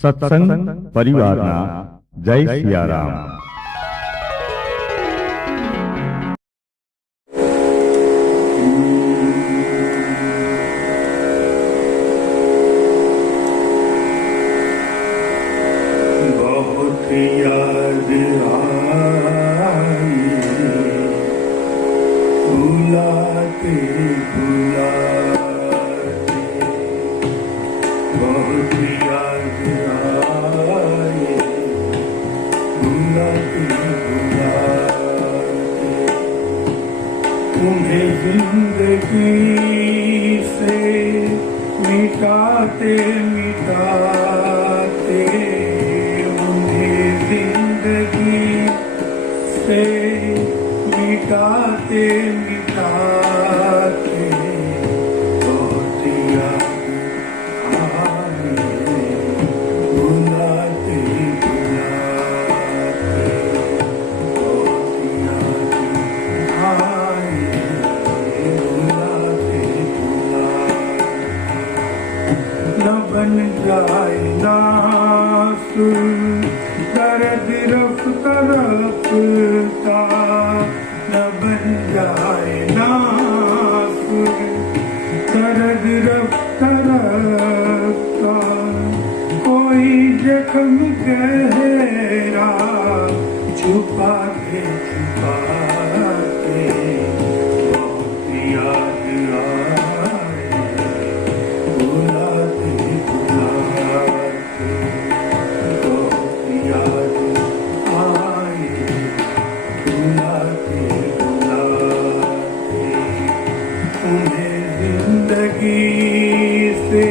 સત્સંગ પરિવારના જય સિયારામ। बहुत याद आई बुलाते बुलाते, बहुत याद आए बुलाते बुलाते, तुम्हें जिंदगी से मिटाते मिटाते, जिंदगी से मिटाते मिटाते, बहुत याद आए बुलाते बुलाते, बहुत याद आए बुलाते बुलाते, न बन जाए नासुर दर्द रफ्ता रफ्ता, न बन जाए नासुर दर्द रफ्ता रफ्ता, कोई जख्म गहरा छुपाते छुपाते, बहुत याद आए बुलाते बुलाते, बहुत याद आए बुलाते बुलाते, तुम्हें जिंदगी से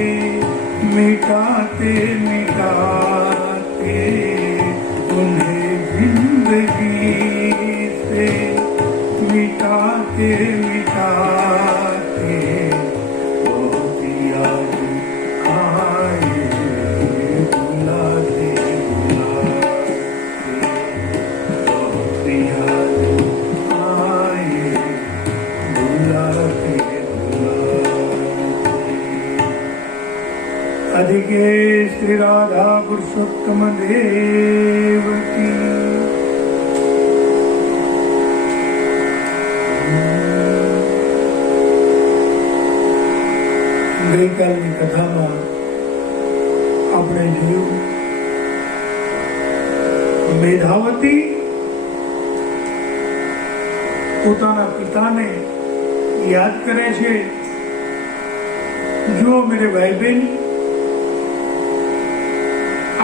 मिटाते मिटाते, तुम्हें जिंदगी से मिटाते मिटाते, बहुत याद आए बुलाते बुलाते, बहुत याद आए बुलाते बुलाते। अधिके श्री राधा पुरुषोत्तम देव की। ગઈકાલની કથામાં આપણે જોયું મેધાવતી પોતાના પિતાને યાદ કરે છે, જો મેરે ભાઈ બહેન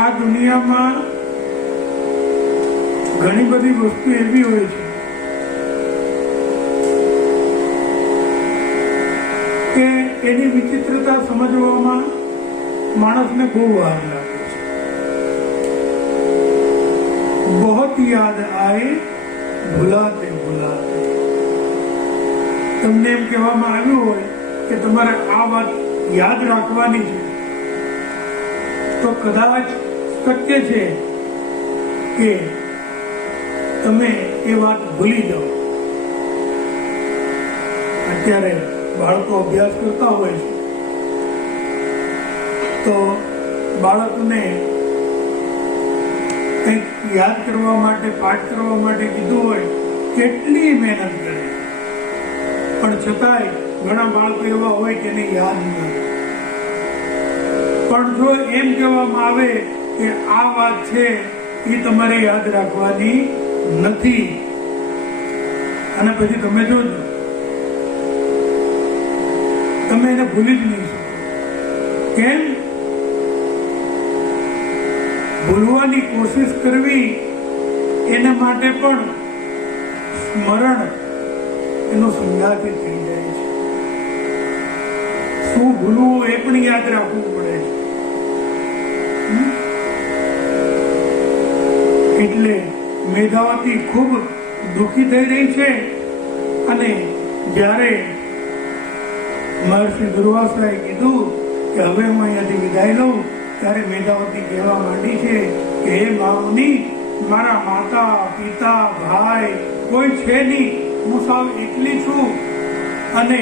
આ દુનિયામાં ઘણી બધી વસ્તુ એવી હોય છે કે એની વિચિત્રતા સમજવામાં માણસને બહુ વાર લાગે છે। बहुत याद आए ભૂલાતે ભૂલાતે, તમને એમ કહેવામાં આવ્યું હોય કે તમારે આ વાત યાદ રાખવાની છે, તો કદાચ શક્ય છે કે તમે એ વાત ભૂલી જાઓ। અત્યારે બાળકો અભ્યાસ કરતા હોય છે તો બાળકને કંઈક યાદ કરવા માટે પાઠ કરવા માટે કીધું હોય, કેટલી મહેનત કરે, પણ છતાંય ઘણા બાળકો એવા હોય કે એને યાદ ન રહે। પણ જો એમ કહેવામાં આવે કે આ વાત છે એ તમારે યાદ રાખવાની નથી, અને પછી તમે જોજો તમે એને ભૂલી જ નહીં શકો। કેમ? ભૂલવાની કોશિશ કરવી એના માટે પણ સ્મરણ એનો સંગાથી થઈ જાય છે। શું ભૂલવું એ પણ યાદ રાખવું પડે છે। એટલે મેધાવતી ખૂબ દુઃખી થઈ રહી છે, અને જ્યારે મહર્ષિ દુર્વાસાએ કીધું કે હવે હું અહીંયાથી વિદાય લઉં, ત્યારે મેધાવતી કહેવા માંડી છે કે હે માઉની, મારા માતા પિતા ભાઈ કોઈ છે નહીં, હું સાવ એકલી છું, અને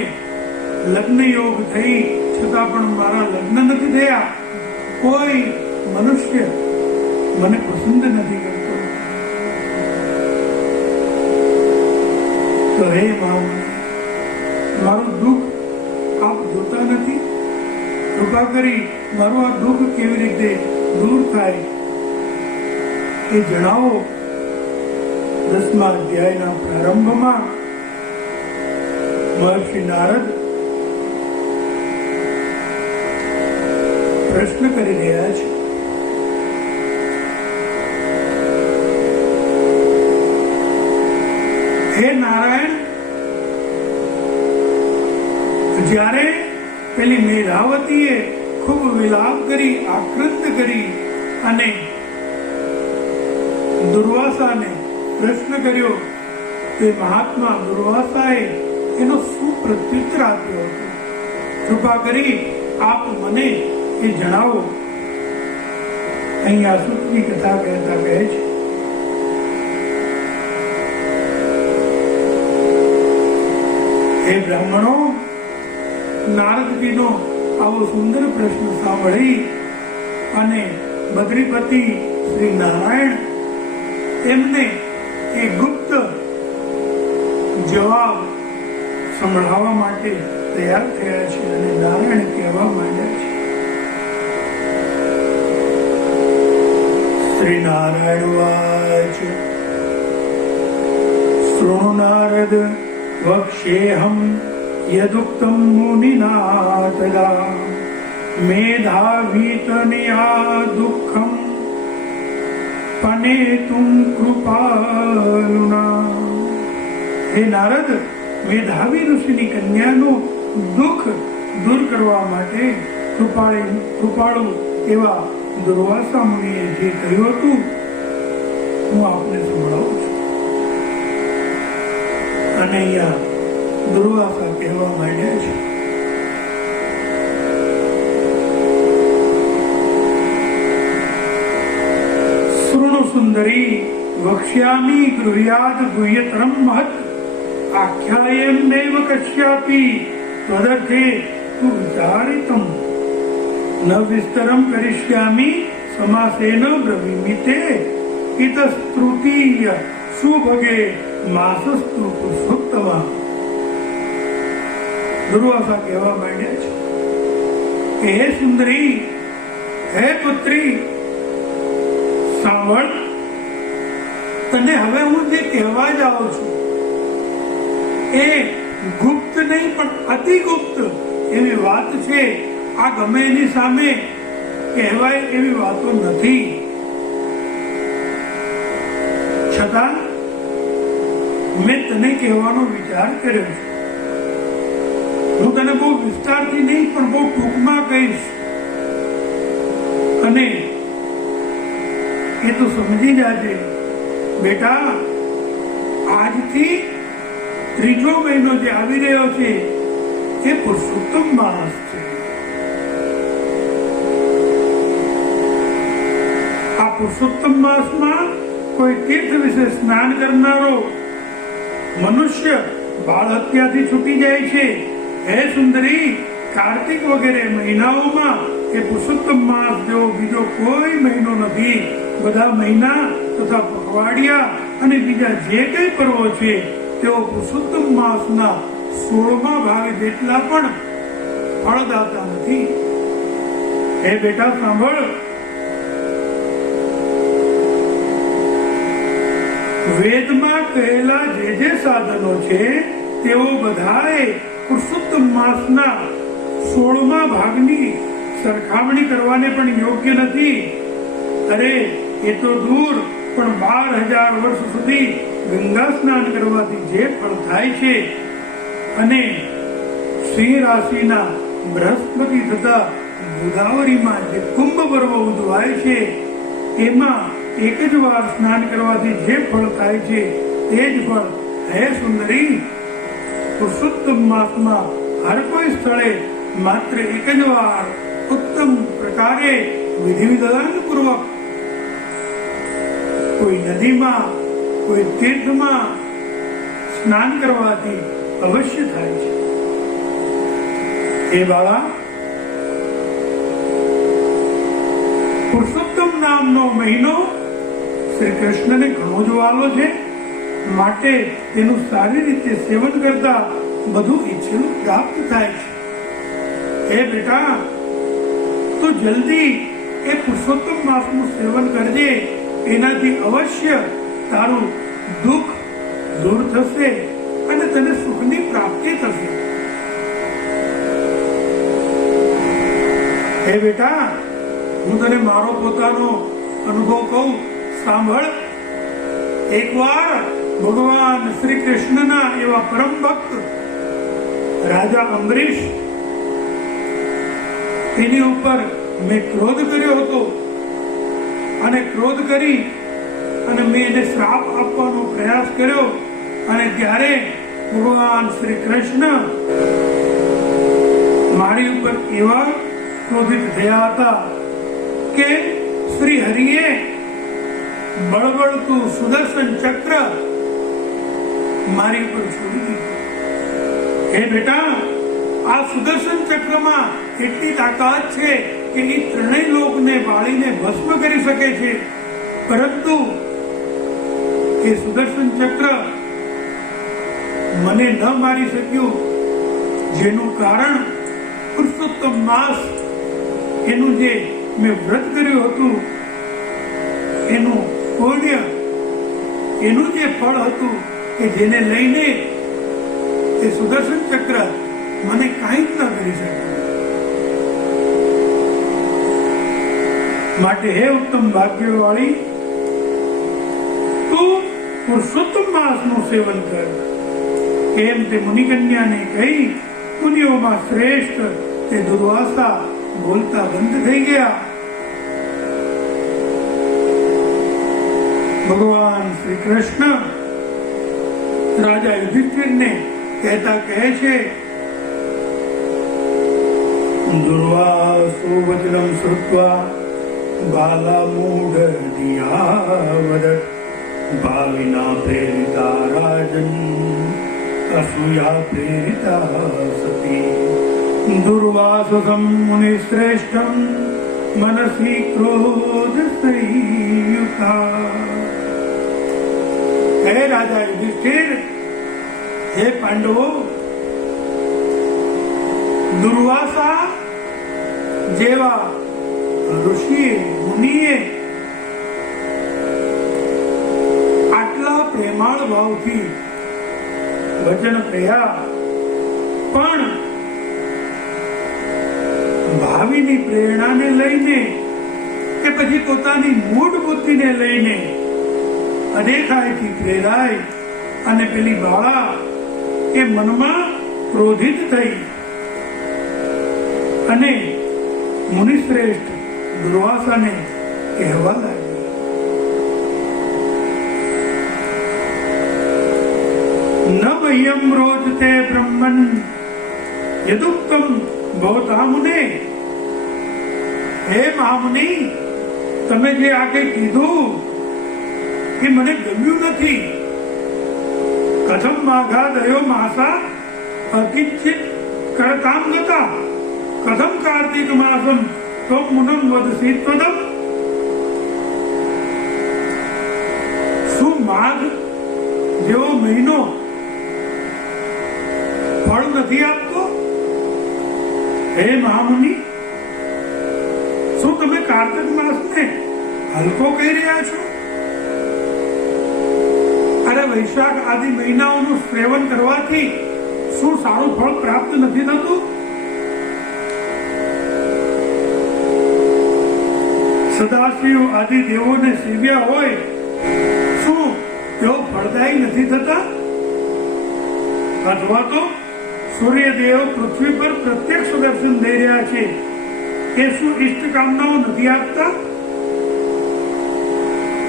લગ્ન યોગ થઈ છતાં પણ મારા લગ્ન નથી થયા, કોઈ મનુષ્ય મને પસંદ નથી કરતો. તો હે મહામુનિ, મારું દુઃખ આપ જોતા નથી? કૃપા કરી મારું આ દુઃખ કેવી રીતે દૂર થાય એ જણાવો. 10મા અધ્યાયના પ્રારંભમાં મહર્ષિ નારદ પ્રશ્ન કરી રહ્યા છે. હે નારાયણ, જ્યારે પેલી મેધાવતીએ ખૂબ વિલાપ કરી, આક્રંદ કરી અને દુર્વાસાને પ્રશ્ન કર્યો, તે મહાત્મા દુર્વાસાએ એનો શું પ્રત્યુત્તર આપ્યો હતો? કૃપા કરી આપ મને એ જણાવો. અહીંયા સૂતની કથા કહેતા કહે છે, હે બ્રાહ્મણો, નારદજીનો આવો સુંદર પ્રશ્ન સાંભળી અને બદ્રીપતિ શ્રી નારાયણ એમને એ ગુપ્ત જવાબ સંભળાવવા માટે તૈયાર થયા છે અને નારાયણ કહેવા માંડ્યા છે. શ્રી નારાયણ વાચ, શૃણુ નારદ વક્ષ્યેહમ યદુક્તમ મુનિના તદા મેધાવીતનયા દુઃખમ પનેતુમ કૃપાલુના. હે નારદ, મેધાવી ઋષિની કન્યાનું દુઃખ દૂર કરવા માટે કૃપાળુ એવા દુર્વાસા મુનિએ જે કહ્યું હતું હું આપને સંભળાવું છું. અને અહીંયા દુર્વાસા કહેવા માંડ્યા છે, શૃણુ સુંદરી વક્ષ્યામિ ગૃહ્યાદ ગુહ્યતરમ મહત આખ્યાયમ નૈવ કશ્યાપી ત્વદર્થે તુ વિચારિતમ ન વિસ્તરમ કરિષ્યામિ સમાસેન બ્રવીમિ તે ઇતસ્તૃતીય સુભગે માસસ્તુ પુરુષોત્તમા. દુર્વાસા કહેવા માંડ્યા છે કે હે સુંદરી, હે પુત્રી, સાંભળ, તને હવે હું જે કહેવા જાઉં છું એ ગુપ્ત નહીં પણ અતિ ગુપ્ત એવી વાત છે. આ ગમે એની સામે કહેવાય એવી વાતો નથી. છતાં મેં તને કહેવાનો વિચાર કર્યો છે. હું તને બહુ વિસ્તારથી નહીં પણ બહુ ટૂંકમાં કહીશ અને એ તો સમજી જાજે. બેટા, આજથી 3જો મહિનો જે આવી રહ્યો છે એ પુરુષોત્તમ માસ છે. આ પુરુષોત્તમ માસમાં કોઈ તીર્થ વિશે સ્નાન કરનારો મનુષ્ય બાળ હત્યાથી છૂટી જાય છે. હે સુંદરી, કાર્તિક વગેરે મહિનાઓમાં એ પુરુષોત્તમ માસ જેવો બીજો કોઈ મહિનો નથી. બધા મહિના તથા પખવાડિયા અને બીજા જે કઈ પર્વો છે તેઓ પુરુષોત્તમ માસના 16મા ભાગ જેટલા પણ ફળદાતા નથી. હે બેટા, સાંભળ, વેદમાં કહેલા જે સાધનો છે તેઓ બધાએ પુરુષોત્તમ માસના 16મા ભાગની સરખામણી કરવાને પણ યોગ્ય નથી. અરે, એ તો દૂર, પણ 12,000 વર્ષ સુધી ગંગા સ્નાન કરવાથી જે ફળ થાય છે અને સિંહ રાશિના બૃહસ્પતિ તથા ગોદાવરીમાં જે કુંભ પર્વ ઉજવાય છે એમાં એક જ વાર સ્નાન કરવાથી જે ફળ થાય છે તે જ ફળ. હે સુંદરી, પુરુષોત્તમ માસમાં હર કોઈ સ્થળે માત્ર એક જ વાર ઉત્તમ પ્રકારે વિધિ વિધાન પૂર્વક કોઈ નદીમાં કોઈ તીર્થમાં સ્નાન કરવાથી અવશ્ય થાય છે. એ બાળા, પુરુષોત્તમ નામનો મહિનો શ્રી કૃષ્ણને ઘણો જ વહાલો છે, માટે તેનું સારી રીતે સેવન કરતા બધું ઈચ્છેલું પ્રાપ્ત થાય છે. હે બેટા, તો જલ્દી એ પુરુષોત્તમ માસનું સેવન કરજે. એનાથી અવશ્ય તારું દુઃખ દૂર થશે અને તને સુખની પ્રાપ્તિ થશે. હે બેટા, હું તને મારો પોતાનો અનુભવ કહું, સાંભળ. એકવાર ભગવાન શ્રી કૃષ્ણના એવા પરમ ભક્ત રાજા અંબરીશ, તેની ઉપર મેં ક્રોધ કર્યો હતો અને ક્રોધ કરી અને મેં એને શ્રાપ આપવાનો પ્રયાસ કર્યો. અને ત્યારે ભગવાન શ્રી કૃષ્ણ મારી ઉપર એવા ક્રોધિત થયા હતા કે શ્રી હરિએ બળબળતું સુદર્શન ચક્ર મારી ઉપર છોડી દીધું. હે બેટા, આ સુદર્શન ચક્રમાં એટલી તાકાત છે કે એ ત્રણેય લોકને બાળીને ભસ્મ કરી શકે છે, પરંતુ એ સુદર્શન ચક્ર મને ન મારી શક્યું, જેનું કારણ પુરુષોત્તમ માસ, એનું જે મેં વ્રત કર્યું હતું, એનું પુણ્ય, એનું જે ફળ હતું કે જેને લઈને એ સુદર્શન ચક્ર મને કાંઈ જ ન કરી શક્યું. માટે હે ઉત્તમ ભાગ્યવાળી, તું પુરુષોત્તમ માસનું સેવન કર. એમ તે મુનિકન્યાને કહી મુનિઓમાં શ્રેષ્ઠ તે દુર્વાસા બોલતા બંધ થઈ ગયા. ભગવાન શ્રી કૃષ્ણ રાજા યુધિષ્ઠિરને કહેતા કહે છે, દુર્વાસો વચનમ શ્રુત્વા બાલા મૂઢ દિયાવદ ભાવિના પ્રેરિતા રાજન અસૂયા પ્રેરિતા સતી દુર્વાસસં મુનિ શ્રેષ્ઠમ મનસી ક્રોધ સંયુક્તા. હે રાજા યુધિષ્ઠિર, હે પાંડવો, દુર્વાસા જેવા ઋષિએ મુનિએ આટલા પ્રેમાળ ભાવથી વચન કહ્યા, પણ ભાવિની પ્રેરણાને લઈને કે પછી પોતાની મૂળ બુદ્ધિને લઈને અદેખાઈથી પ્રેરાય અને પેલી બાળા એ મનમાં ક્રોધિત થઈ અને મુનિશ્રેષ્ઠ દુર્વાસાને કહેવા લાગી, ન મહ્યમ રોચતે બ્રહ્મન યદુક્તમ ભવતા મુને. હે મહામુનિ, તમે જે આ કંઈ કીધું એ મને ગમ્યું નથી. કથમ માઘા દયો માસા અકિંચિત કરતામ ગતા કથમ કાર્તિક માસમ ત્વમ મુનમ વદસી ત્વદમ. શું માઘ જેવો મહિનો ફળ નથી આપતો? હે મહામુનિ, શું તમે કાર્તિક માસને હલકો કહી રહ્યા છો? અરે વૈશાખ આદિ મહિનાઓનું સેવન કરવાથી શું સારું ફળ પ્રાપ્ત નથી થતું? સદાશિવ આદિ દેવોને સેવ્યા હોય, શું તેઓ ફળદાયી નથી થતા? અથવા તો સૂર્યદેવ પૃથ્વી પર પ્રત્યક્ષ દર્શન દઈ રહ્યા છે, એ શું ઇષ્ટ કામનાઓ નથી આપતા?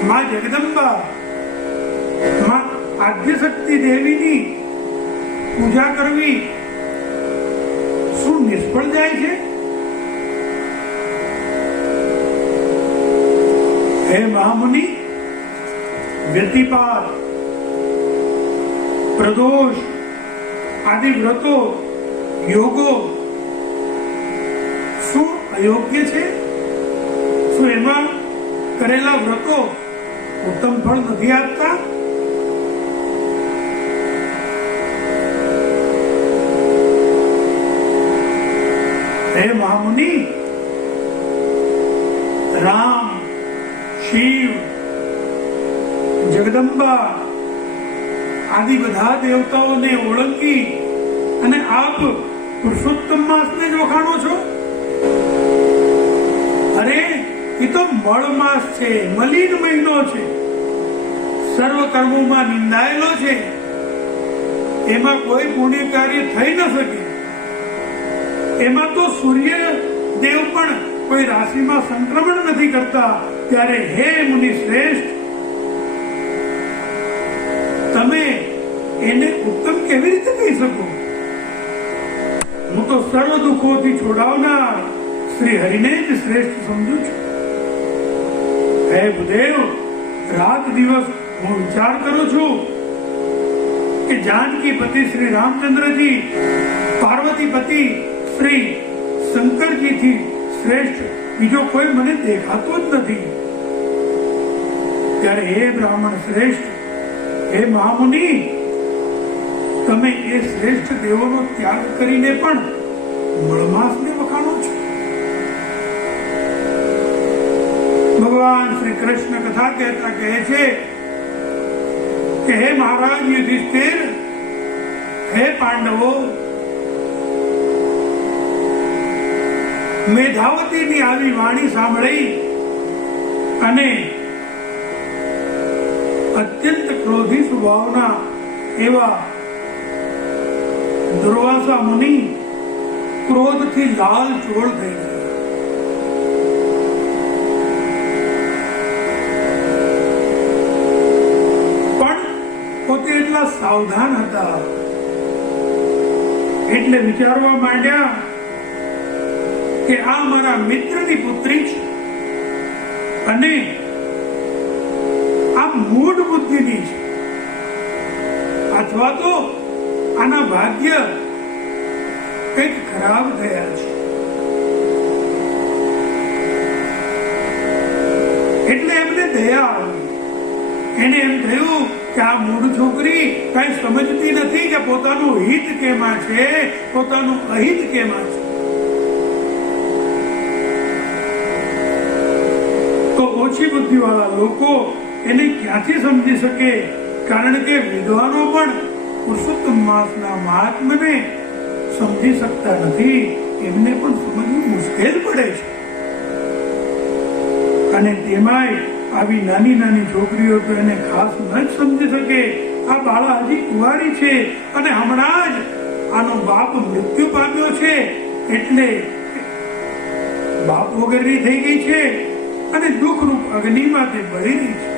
માં જગદંબા, માં આદ્યશક્તિ દેવીની પૂજા કરવી શું નિષ્ફળ જાય છે? હે મહામુનિ, વ્યતિપાત, પ્રદોષ આદિ વ્રતો, યોગો શું અયોગ્ય છે? શું એમાં કરેલા વ્રતો ઉત્તમ ફળ નથી આપતા? હે મહામુનિ, રામ, શિવ, જગદંબા આદિ બધા દેવતાઓને ઓળંગી અને આપ પુરુષોત્તમ માસને જ વખાણો છો? અરે એ તો મળ માસ છે, મલિન મહિનો છે, સર્વ કર્મોમાં નિંદાયેલો છે, એમાં કોઈ પુણ્ય કાર્ય થઈ ન શકે. એમાં તો સૂર્ય દેવ પણ કોઈ રાશિમાં સંક્રમણ નથી કરતા. ત્યારે હે મુનિ શ્રેષ્ઠ, તમે એને ઉત્તમ કેવી રીતે કહી શકો? હું તો સર્વ દુઃખોથી છોડાવનાર શ્રી હરિને જ શ્રેષ્ઠ સમજુ છું. હે ભૂદેવ, રાત દિવસ હું વિચાર કરું છું કે જાનકી પતિ શ્રી રામચંદ્રજી પાર્વતી પતિ શ્રી શંકરજીથી શ્રેષ્ઠ બીજો કોઈ મને દેખાતો જ નથી. ત્યારે હે બ્રાહ્મણ શ્રેષ્ઠ, હે મહામુનિ, તમે એ શ્રેષ્ઠ દેવોનો ત્યાગ કરીને પણ મળમાસને વખાણો છો. ભગવાન શ્રી કૃષ્ણ કથા કહેતા કહે છે કે હે મહારાજ યુધિષ્ઠિર, હે પાંડવો, મેધાવતીની આવી વાણી સાંભળી અને અત્યંત ક્રોધી સ્વભાવના એવા દુર્વાસા મુનિ ક્રોધથી લાલ ચોળ થઈ ગયા. પણ પોતે એટલા સાવધાન હતા એટલે વિચારવા માંડ્યા કે આ મારા મિત્રની પુત્રી છે અને આ મૂઢ બુદ્ધિની છે, અથવા તો આના ભાગ્ય કંઈક ખરાબ થયા છે. એટલે એમને દયા આવી. એને એમ થયું કે આ મૂઢ છોકરી કઈ સમજતી નથી કે પોતાનું હિત કેમાં છે, પોતાનું અહિત કેમાં છે. તો ઓછી બુદ્ધિ વાળા લોકો એને ક્યાંથી સમજી શકે? કારણ કે વિદ્વાનો પણ પુરુષોત્તમ માસના મહાત્મ્યને સમજી શકતા નથી. એમને પણ સમજવું મુશ્કેલ પડે છે. અને તેમાંય આવી નાની નાની છોકરીઓ તો એને ખાસ ન જ સમજી શકે. આ બાળા હજી કુંવારી છે અને હમણાં જ આનો બાપ મૃત્યુ પામ્યો છે, એટલે બાપ વગરની થઈ ગઈ છે અને દુઃખરૂપ અગ્નિમાં તે બળી રહી છે.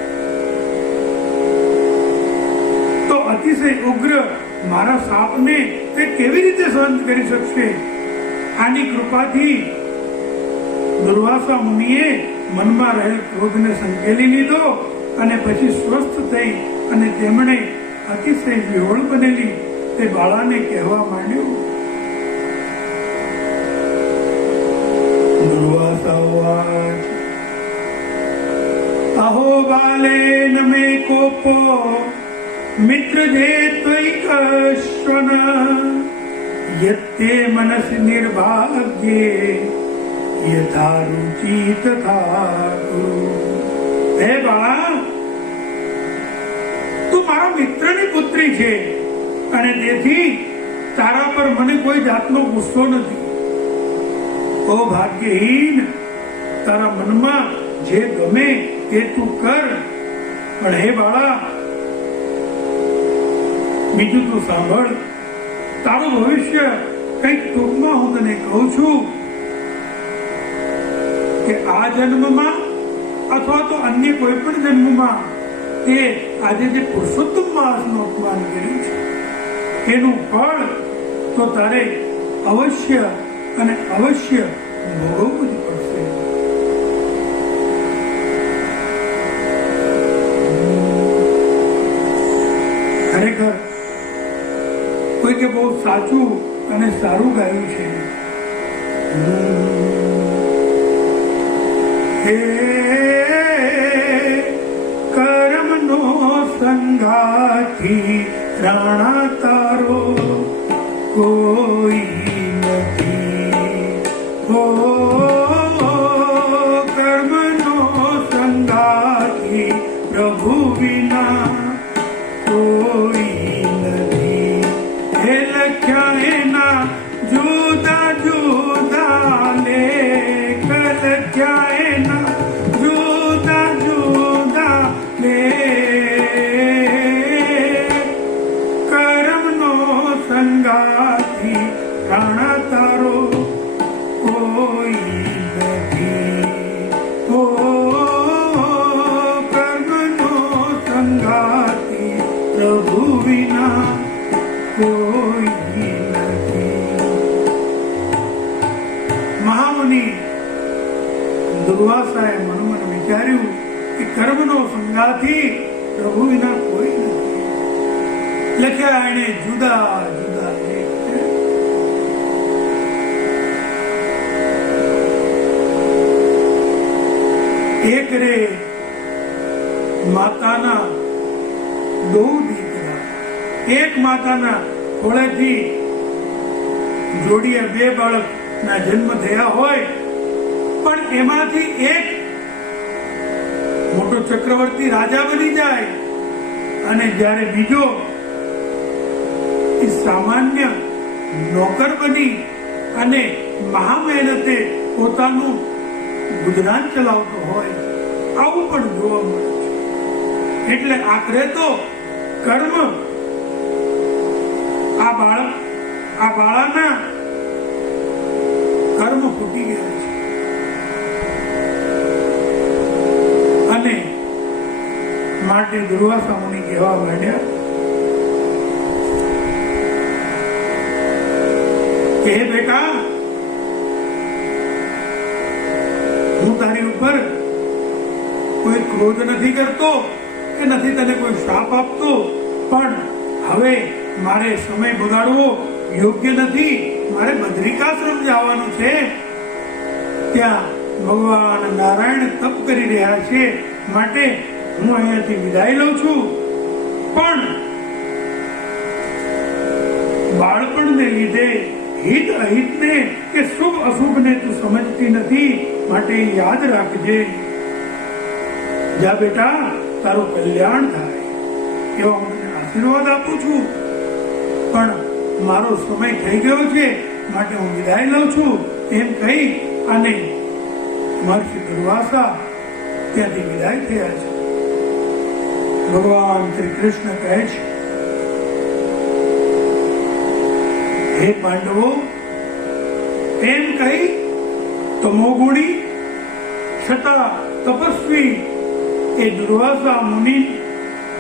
તો અતિશય ઉગ્ર મારા સાપને તે કેવી રીતે સહન કરી શકશે? આની કૃપાથી દુર્વાસા મુનિએ મનમાં રહેલ ક્રોધને સંકેલી લીધો અને પછી સ્વસ્થ થઈ અને તેમણે અતિશય વિહોળ બનેલી તે બાળાને કહેવા માંડ્યું. દુર્વાસા અહો બાલે નમે કોપો મિત્ર જે ત્વૈકશ્વન યત્તે મનસ નિર્ભાગ્યે યથા રુચિ તથા કુરુ. હે બાળા, તું મારા મિત્રની પુત્રી છે અને તેથી તારા પર મને કોઈ જાતનો ગુસ્સો નથી. ઓ ભાગ્યહીન, તારા મનમાં જે ગમે તે તું કર, પણ હે બાળા, બીજું તું સાંભળ. તારું ભવિષ્ય કંઈક ટૂંકમાં હું તને કહું છું કે આ જન્મમાં અથવા તો અન્ય કોઈ પણ જન્મમાં તે આજે જે પુરુષોત્તમ માસનું અપમાન કર્યું છે એનું ફળ તો તારે અવશ્ય અને અવશ્ય ભોગવવું જ પડશે. ખરેખર કોઈ કે બહુ સાચું અને સારું ગાયું છે. હે કર્મનો સંગાથી રાણા તારો કોઈ નથી. હો કર્મનો સંગાથી પ્રભુ વિના કોઈ નથી. હે લખ્યા એના જુદા જુદા લેખ, લખ્યા એના જુદા જુદા લેખ. કર્મનો સંગાથી રાણા તારો કોઈ નથી. ઓ કર્મનો સંગાથી પ્રભુ વિના કોઈ નથી. મહામુનિ દુર્વાસાએ મનોમન વિચાર્યું કે કર્મનો સંગાથી પ્રભુ વિના કોઈ નથી. લખ્યા એને જુદા જુદા લેખ. એક રે માતાના દો દીકરા, એક માતાના ખોળેથી જોડીએ બે બાળકના જન્મ થયા હોય, પણ એમાંથી એક મોટો ચક્રવર્તી રાજા બની જાય અને જ્યારે બીજો સામાન્ય નોકર બની અને મહા મહેનતે પોતાનું ગુજરાન ચલાવતો હોય, આવું પણ જોવા મળે છે. એટલે આખરે તો કર્મ આ બાળાના કર્મ ફૂટી ગયા છે અને માટે દુર્વાસા મુનિ કહેવા માંડ્યા કે હે બેટા, હું તારી ઉપર કોઈ ક્રોધ નથી કરતો કે નથી તને કોઈ શાપ આપતો, પણ હવે મારે સમય બગાડવો યોગ્ય નથી. મારે બદ્રિકાશ્રમ જવાનું છે. ત્યાં ભગવાન નારાયણ તપ કરી રહ્યા છે, માટે હું અહીંયાથી વિદાય લઉં છું. પણ બાળપણને લીધે હિત અહિતને કે શુભ અશુભને તું સમજતી નથી, માટે યાદ રાખજે. જા બેટા, તારું કલ્યાણ થાય એવા હું તને આશીર્વાદ આપું છું. પણ મારો સમય થઈ ગયો છે, માટે હું વિદાય લઉં છું. એમ કહી અને મહર્ષિ દુર્વાસા ત્યાંથી વિદાય થયા છે. ભગવાન શ્રી કૃષ્ણ કહે છે, હે પાંડવો, એમ કહી તમોગુણી છતાં તપસ્વી એ દુર્વાસા મુનિ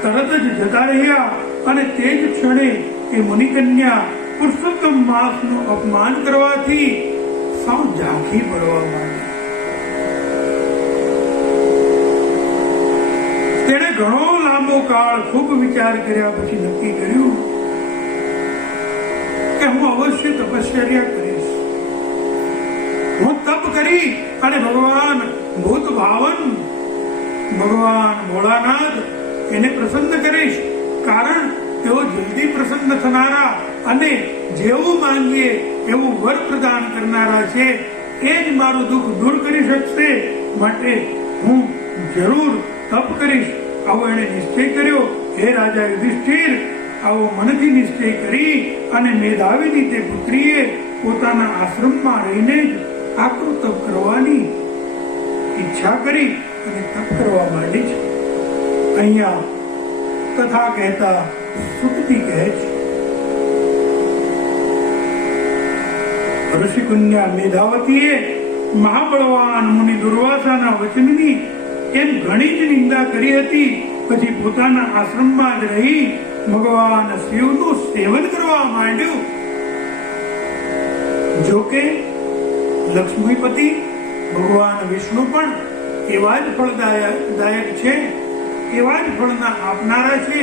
તરત જ જતા રહ્યા અને તે જ ક્ષણે એ મુનિકન્યા પુરુષોત્તમ માસનું અપમાન કરવાથી સાવ ઝાંખી પડવા માંડી. તેણે ઘણો લાંબો કાળ ખૂબ વિચાર કર્યા પછી નક્કી કર્યું કે હું અવશ્ય તપશ્ચર્યા કરીશ. હું તપ કરી અને ભગવાન ભૂત ભાવન ભગવાન ભોળાનાથ એને પ્રસન્ન કરીશ. કારણ તેઓ જલ્દી પ્રસન્ન થનારા અને જેવું માંગીએ એવું વર પ્રદાન કરનારા છે. એ જ મારું દુઃખ દૂર કરી શકશે, માટે હું જરૂર તપ કરીશ. આવો એને નિશ્ચય કર્યો. હે રાજા યુધિષ્ઠિર, આવો મનથી નિશ્ચય કરી અને મેધાવીની તે પુત્રીએ પોતાના આશ્રમમાં રહીને જ આકરું તપ કરવાની ઈચ્છા કરી અને તપ કરવા માંડી છે. અહીંયા કથા કહેતા સુતજી કહે છે, ઋષિકન્યા મેધાવતીએ મહાબળવાન મુનિ દુર્વાસાના વચનની એમ ઘણી જ નિંદા કરી હતી. પછી પોતાના આશ્રમમાં જ રહી ભગવાન શિવનું સેવન કરવા માંડ્યું. જોકે લક્ષ્મીપતિ ભગવાન વિષ્ણુ પણ એવા જ ફળદાયક છે, એવા જ ફળના આપનારા છે.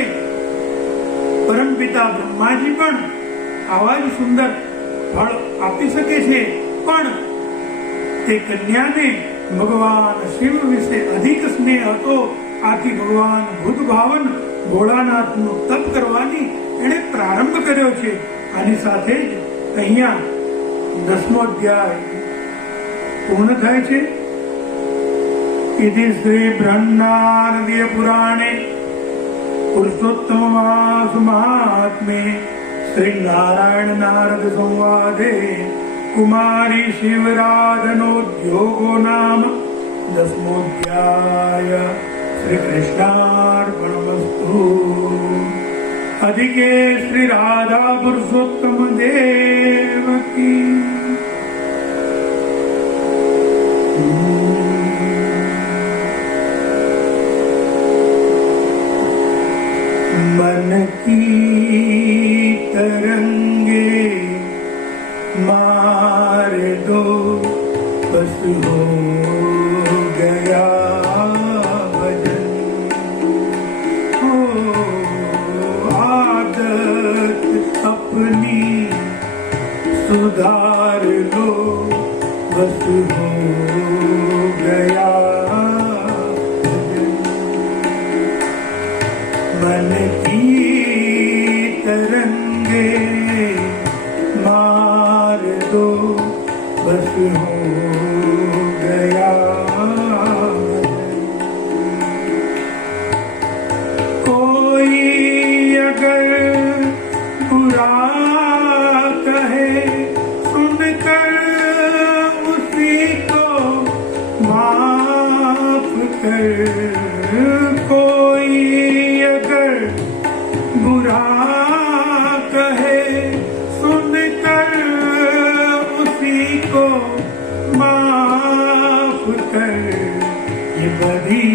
પરમપિતા બ્રહ્માજી પણ આવા જ સુંદર ફળ આપી શકે છે. પણ તે કન્યાને ભગવાન શિવ વિશે અધિક સ્નેહ હતો, આથી ભગવાન ભૂત ભાવન ભોળાનાથનું તપ કરવાની એણે પ્રારંભ કર્યો છે. આની સાથે જ અહીંયા 10મો અધ્યાય પૂર્ણ થાય છે. ઇતિ શ્રી બ્રહ્મણારદ્ય પુરાણે પુરુષોત્તમ વાસુ મહાત્મે શ્રી નારાયણ નારદ સંવાદે કુમારી શિવરાધનોદ્યોગો નામ 10મો અધ્યાય. શ્રી કૃષ્ણાર્પણમસ્તુ. અધિકે શ્રી રાધા પુરુષોત્તમ દેવકી. मन की तरंगे मार दो बस हो गया भजन. हो आदत अपनी सुधार लो बस हो गया मन की तरंगे मार दो बस हो गया. कोई अगर बुरा कहे सुनकर उसी को माफ कर. कोई बुरा कहे सुनकर उसी को माफ कर. ये बदी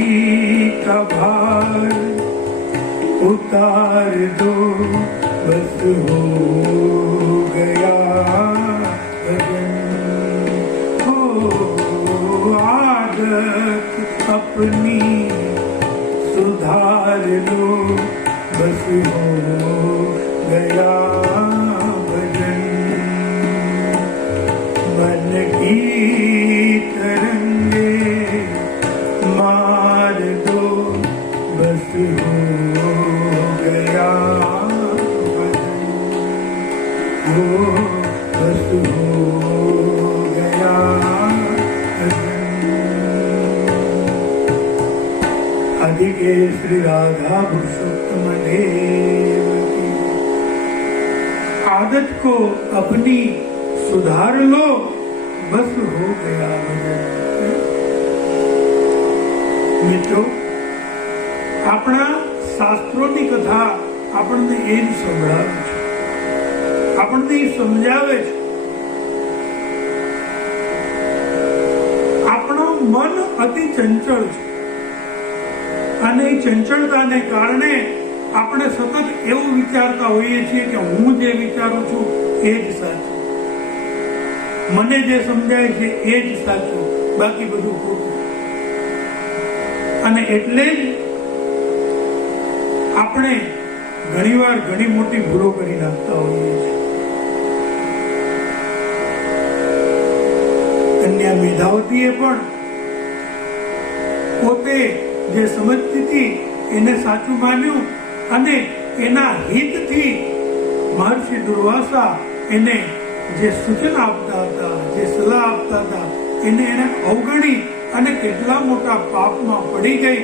का भार उतार दो बस हो गया भजन. हो आदत अपनी सुधार लो बस हो गया भजन. मन की तरंगे मार दो बस हो गया भजन. हो बस हो गया भजन. अधिके श्री राधा पुरुषोत्तम देव की. आदत को अपनी सुधार लो बस हो गया भजन. મિત્રો, આપણા શાસ્ત્રોની કથા આપણને એ જ સંભળાવે છે, આપણને એ સમજાવે છે. આપણું મન અતિ ચંચળ છે અને એ ચંચળતાને કારણે આપણે સતત એવું વિચારતા હોઈએ છીએ કે હું જે વિચારું છું એ જ સાચું, મને જે સમજાય છે એ જ સાચું, બાકી બધું ખોટું. અને એટલે જ આપણે ઘણીવાર ઘણી મોટી ભૂલો કરી નાખતા હોઈએ છીએ. કન્યા મેધાવતીએ પણ પોતે જે સમજતી હતી એને સાચું માન્યું અને એના હિતથી મહર્ષિ દુર્વાસા એને જે સૂચન આપતા હતા, જે સલાહ આપતા હતા, એને અવગણી અને કેટલા મોટા પાપમાં પડી ગઈ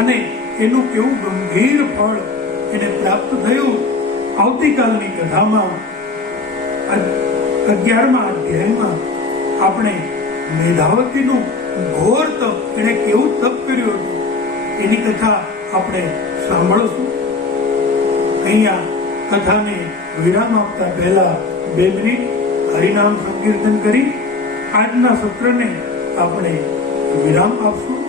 અને એનું કેવું ગંભીર ફળ એને પ્રાપ્ત થયું. આવતીકાલની કથામાં 11મા અધ્યાયમાં આપણે મેધાવતીનું ઘોર તપ, એને કેવું તપ કર્યું હતું એની કથા આપણે સાંભળશું. અહીંયા કથાને વિરામ આપતા પહેલા 2 મિનિટ હરિનામ સંકીર્તન કરી આજના સત્રને આપણે વિરામ આપશું.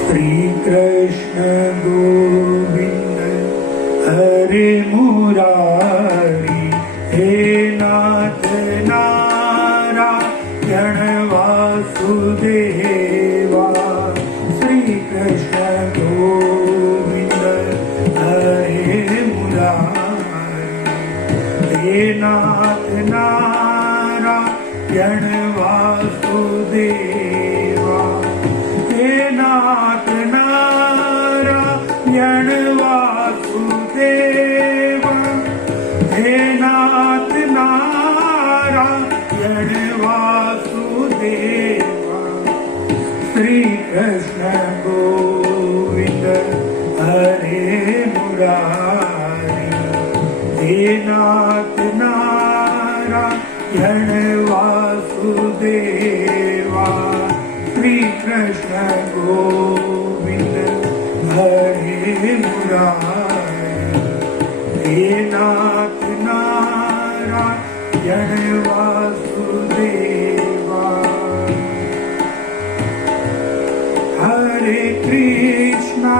શ્રી કૃષ્ણ ગોવિંદ હરે મુરારી હે નાથ નારાયણ વાસુદેવા. શ્રી કૃષ્ણ ગોવિંદ હરે મુરારી હે નાથ નારાયણ कृष्ण गोविंद हरे मुरारी, हे नाथ नारायण वासुदेवा, श्री कृष्ण गोविंद हरे मुरारी, हे नाथ नारायण वासुदेवा। हरे कृष्णा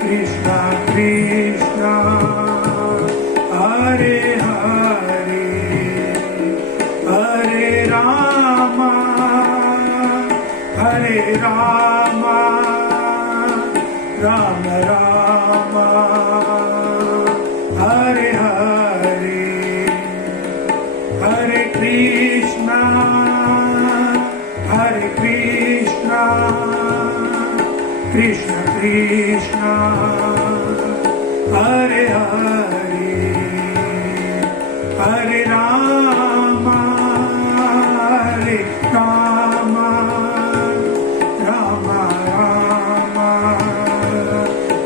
कृष्णा कृष्णा हरे हरे, हरे राम राम राम हरे हरे, हरे कृष्णा कृष्ण कृष्ण हरे हरे, हरे राम राम राम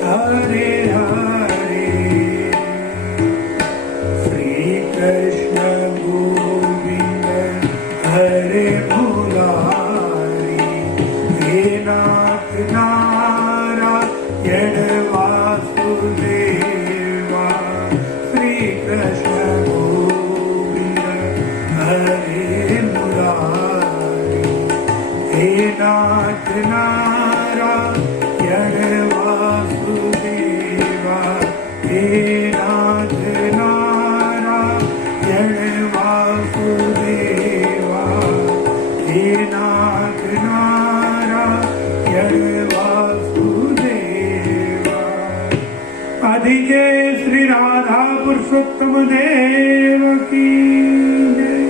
हरे हरे। श्री कृष्ण गोविंद हरे मुरारी, हे नाथ नारायण वासुदेवा, श्री कृष्ण गोविंद हरे मुरारी, हे नाथ नारायण वासुदेवा, हे नाथ नारायण वासुदेवा, हे नाथ नारायण वासुदेवा। अधिके श्री राधा पुरुषोत्तम देव की जय,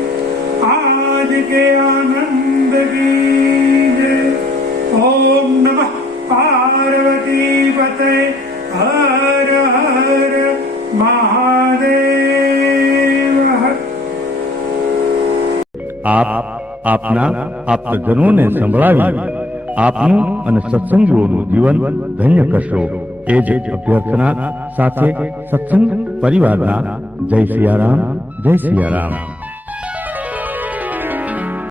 आज के आनंद की जय। ओम नमः पार्वती पते, हर हर महादेव। આપના આપ્તજનોને સંભળાવી આપનું અને સત્સંગીઓનું જીવન ધન્ય કરશો એ જ અભ્યર્થના સાથે સત્સંગ પરિવારના જય સિયારામ, જય સિયારામ।